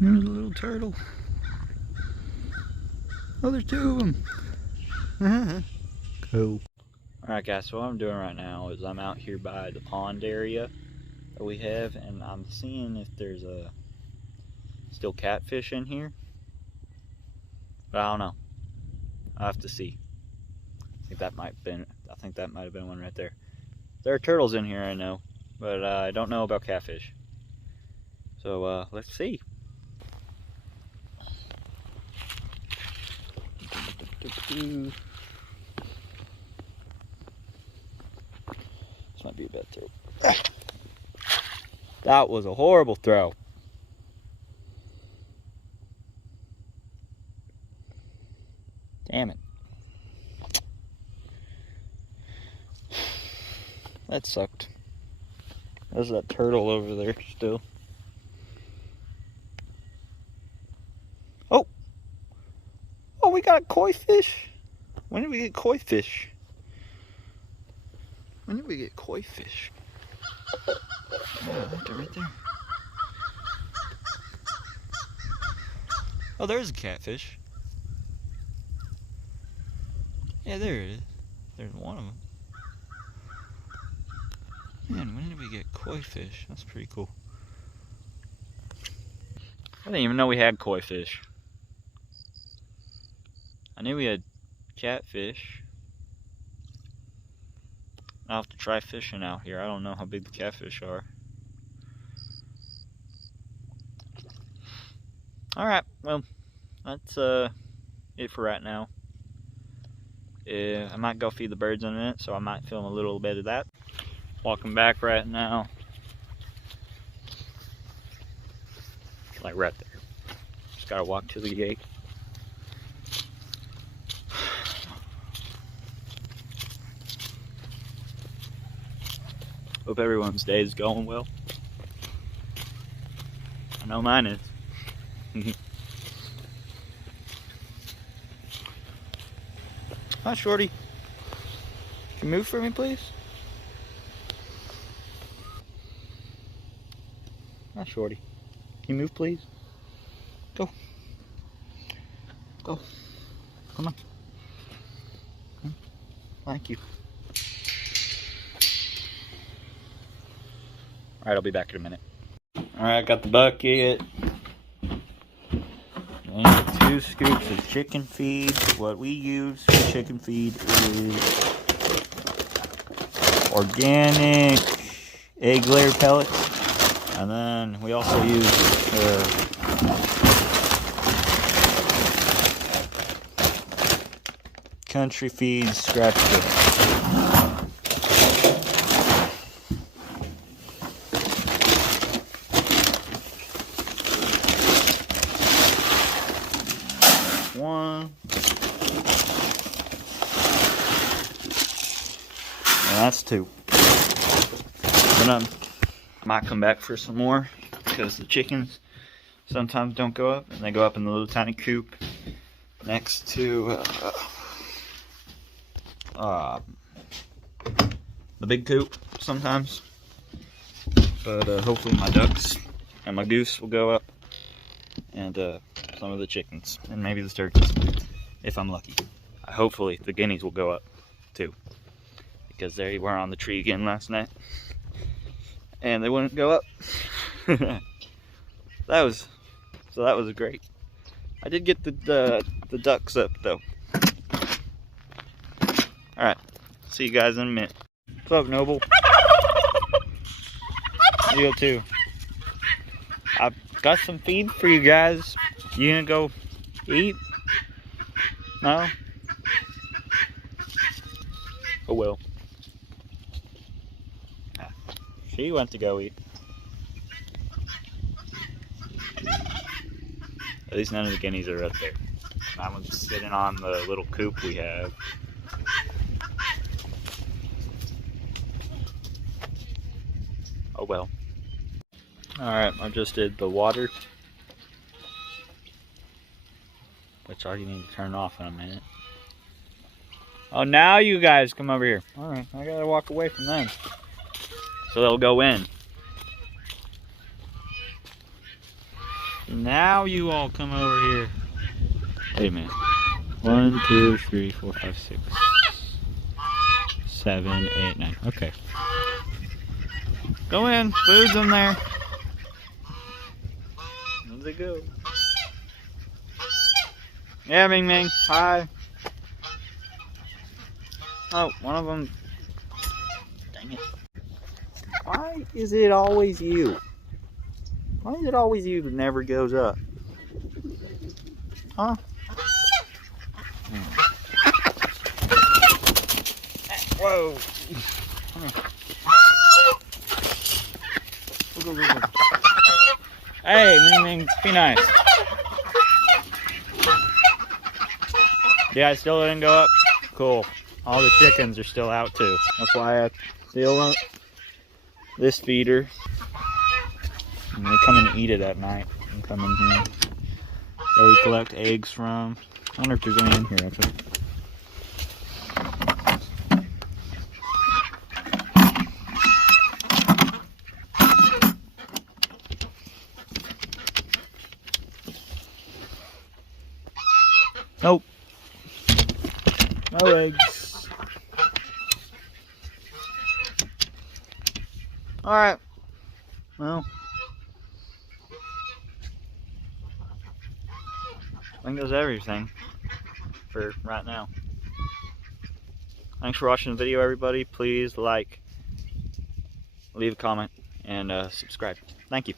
There's a little turtle. Oh, there's two of them. Cool. Alright guys, so what I'm doing right now is I'm out here by the pond area that we have, and I'm seeing if there's still catfish in here. But I don't know. I'll have to see. I think that might have been one right there. There are turtles in here, I know, but I don't know about catfish. So let's see. This might be a bad throw. That was a horrible throw. Damn it. That sucked. There's that turtle over there still. Oh! Oh, we got a koi fish? When did we get koi fish? When did we get koi fish? Oh, right there. Oh, there's a catfish. Yeah, there it is. There's one of them. Man, when did we get koi fish? That's pretty cool. I didn't even know we had koi fish. I knew we had catfish. I'll have to try fishing out here. I don't know how big the catfish are. Alright, well, that's it for right now. I might go feed the birds in a minute, so I might film a little bit of that. Walking back right now. Like right there. Just gotta walk to the gate. Hope everyone's day is going well. I know mine is. Hi, Shorty. Can you move for me, please? Hi, Shorty. Can you move, please? Go. Go. Come on. Thank you. Alright, I'll be back in a minute. Alright, got the bucket. And 2 scoops of chicken feed. What we use for chicken feed is organic egg layer pellets. And then we also use Country Feed scratch kits. One. And that's 2. Then I might come back for some more because the chickens sometimes don't go up, and they go up in the little tiny coop next to the big coop sometimes. But hopefully my ducks and my goose will go up, and some of the chickens, and maybe the turkeys, if I'm lucky. Hopefully the guineas will go up too, because they were on the tree again last night and they wouldn't go up. that was great. I did get the ducks up though. Alright, see you guys in a minute. What's up, Noble? You go too. I've got some feed for you guys. You gonna go eat? No? Oh well. She went to go eat. At least none of the guineas are up there. That one's sitting on the little coop we have. Oh well. Alright, I just did the water, which I need to turn off in a minute. Oh, now you guys come over here. Alright, I gotta walk away from them, so they'll go in. Now you all come over here. Wait a minute. 1, 2, 3, 4, 5, 6, 7, 8, 9. Okay. Go in. Food's in there. Where'd they go? Yeah, Ming Ming. Hi. Oh, one of them. Dang it. Why is it always you? Why is it always you that never goes up? Huh? Whoa! Come here. Go, go, go, go. Hey, Ming Ming, be nice. Yeah, I still didn't go up? Cool. All the chickens are still out too. That's why I still want this feeder. And they come and eat it at night. And come in here. Where we collect eggs from. I wonder if there's any in here actually. Nope. No eggs. Alright. Well. I think that's everything for right now. Thanks for watching the video, everybody. Please like, leave a comment, and subscribe. Thank you.